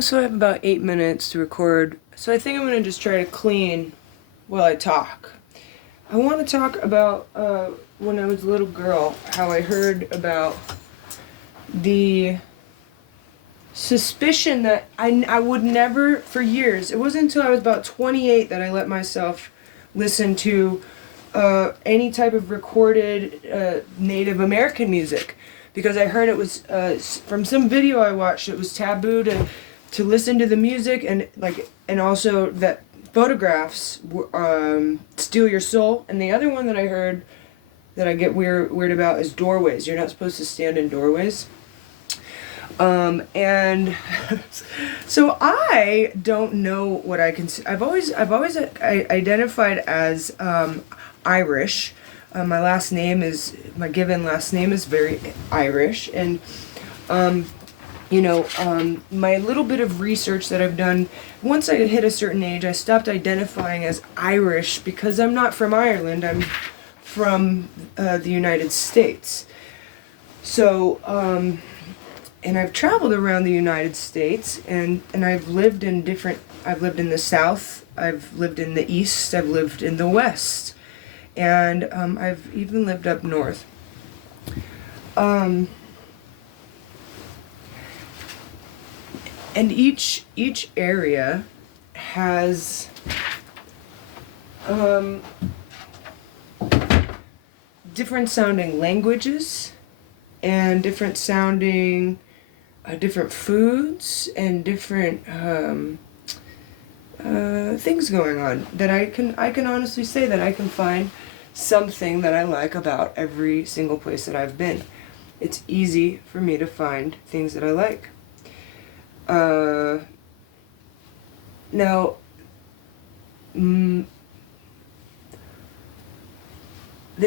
So I have about 8 minutes to record. So I think I'm gonna just try to clean while I talk. I want to talk about when I was a little girl, how I heard about the suspicion that I would never, for years, it wasn't until I was about 28 that I let myself listen to any type of recorded Native American music. Because I heard it was from some video I watched, it was taboo to listen to the music, and also that photographs steal your soul. And the other one that I heard that I get weird about is doorways. You're not supposed to stand in doorways. And so I don't know what I can. I've always identified as Irish. My given last name is very Irish, and my little bit of research that I've done, once I hit a certain age, I stopped identifying as Irish because I'm not from Ireland. I'm from the United States. So, and I've traveled around the United States, and I've lived in the South, I've lived in the East, I've lived in the West, and I've even lived up north. And each area has different sounding languages and different sounding different foods and different things going on that I can honestly say that I can find something that I like about every single place that I've been. It's easy for me to find things that I like. Now, the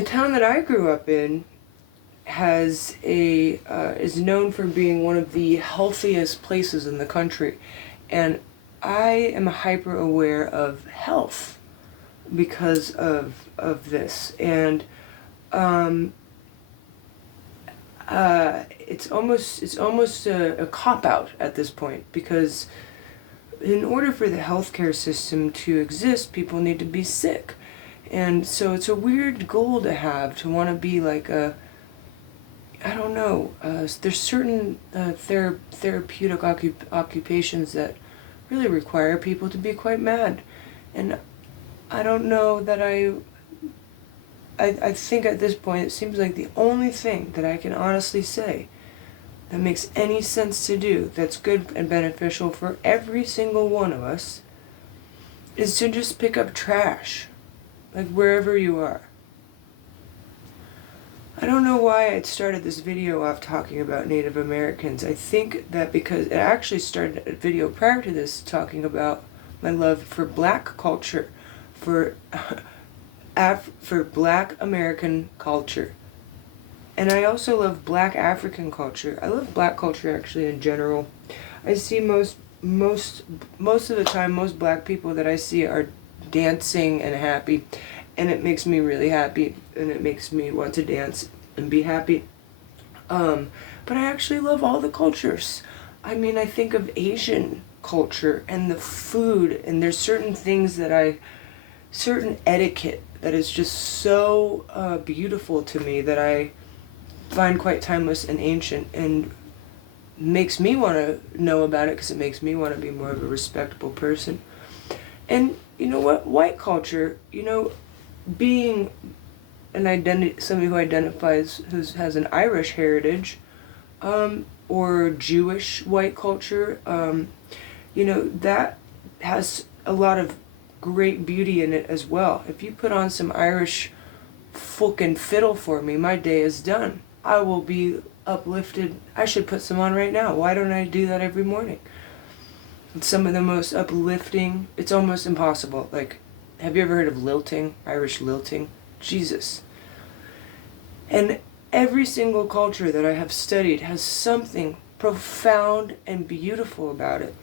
town that I grew up in is known for being one of the healthiest places in the country, and I am hyper aware of health because of this, and it's almost a cop-out at this point, because in order for the healthcare system to exist, people need to be sick. And so it's a weird goal to have, to want to be like I don't know, there's certain therapeutic occupations that really require people to be quite mad. And I don't know that I think at this point it seems like the only thing that I can honestly say that makes any sense to do, that's good and beneficial for every single one of us, is to just pick up trash, like wherever you are. I don't know why I started this video off talking about Native Americans. I think that because it actually started a video prior to this talking about my love for black culture, for black American culture. And I also love black African culture. I love black culture actually in general. I see most of the time, most black people that I see are dancing and happy, and it makes me really happy, and it makes me want to dance and be happy. But I actually love all the cultures. I mean, I think of Asian culture and the food, and there's certain things certain etiquette that is just so beautiful to me, that I find quite timeless and ancient, and makes me want to know about it because it makes me want to be more of a respectable person. And you know what? White culture, being somebody who identifies, who has an Irish heritage, or Jewish white culture, that has a lot of great beauty in it as well. If you put on some Irish fucking fiddle for me, my day is done. I will be uplifted. I should put some on right now. Why don't I do that every morning? It's some of the most uplifting, it's almost impossible. Like, have you ever heard of lilting? Irish lilting? Jesus. And every single culture that I have studied has something profound and beautiful about it.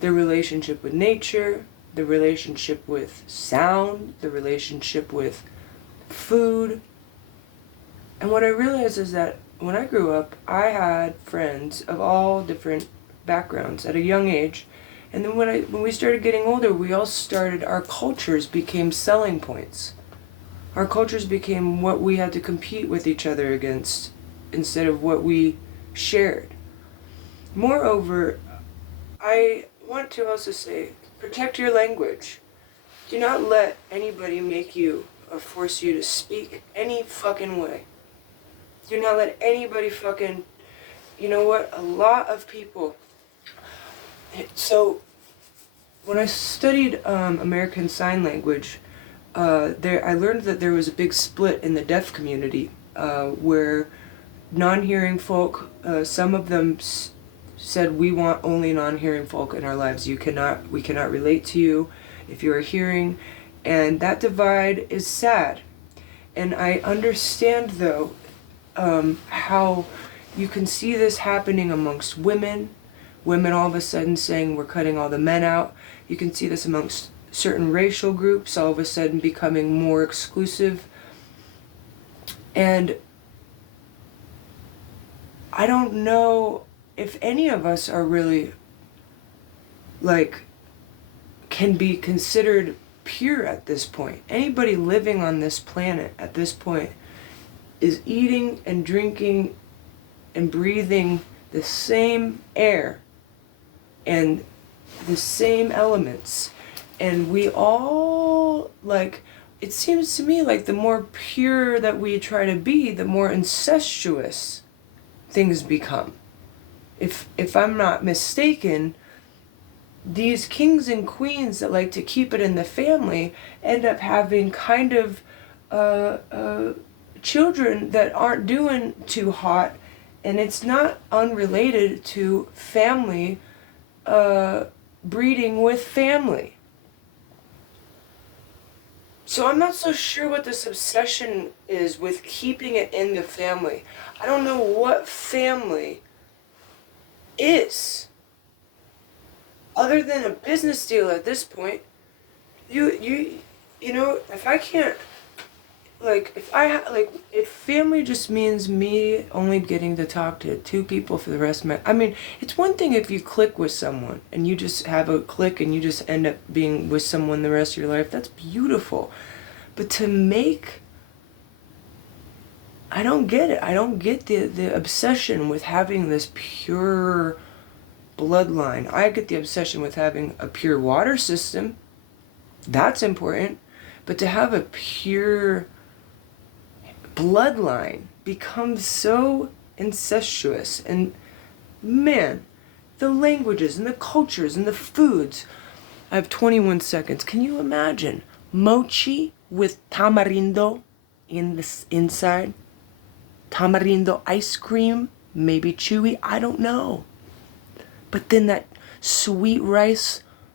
Their relationship with nature, the relationship with sound, the relationship with food. And what I realize is that when I grew up, I had friends of all different backgrounds at a young age. And then when we started getting older, our cultures became selling points. Our cultures became what we had to compete with each other against instead of what we shared. Moreover, I want to also say, protect your language. Do not let anybody make you or force you to speak any fucking way. Do not let anybody fucking, you know what, a lot of people. So, when I studied American Sign Language, I learned that there was a big split in the deaf community, where non-hearing folk, some of them said, we want only non-hearing folk in our lives. We cannot relate to you if you are hearing, and that divide is sad. And I understand, though, how you can see this happening amongst women all of a sudden saying we're cutting all the men out. You can see this amongst certain racial groups all of a sudden becoming more exclusive. And I don't know if any of us are really, like, can be considered pure at this point. Anybody living on this planet at this point is eating and drinking and breathing the same air and the same elements. And we all, like, it seems to me like the more pure that we try to be, the more incestuous things become. If I'm not mistaken, these kings and queens that like to keep it in the family end up having kind of children that aren't doing too hot, and it's not unrelated to family breeding with family. So I'm not so sure what this obsession is with keeping it in the family. I don't know what family is, other than a business deal at this point. You know, if I can't, like, if family just means me only getting to talk to two people for the rest of my, I mean, it's one thing if you click with someone and you just have a click and you just end up being with someone the rest of your life. That's beautiful. But to make, I don't get it. I don't get the obsession with having this pure bloodline. I get the obsession with having a pure water system. That's important. But to have a pure bloodline becomes so incestuous. And man, the languages and the cultures and the foods. I have 21 seconds. Can you imagine mochi with tamarindo in this inside? Tamarindo ice cream, maybe chewy, I don't know. But then that sweet rice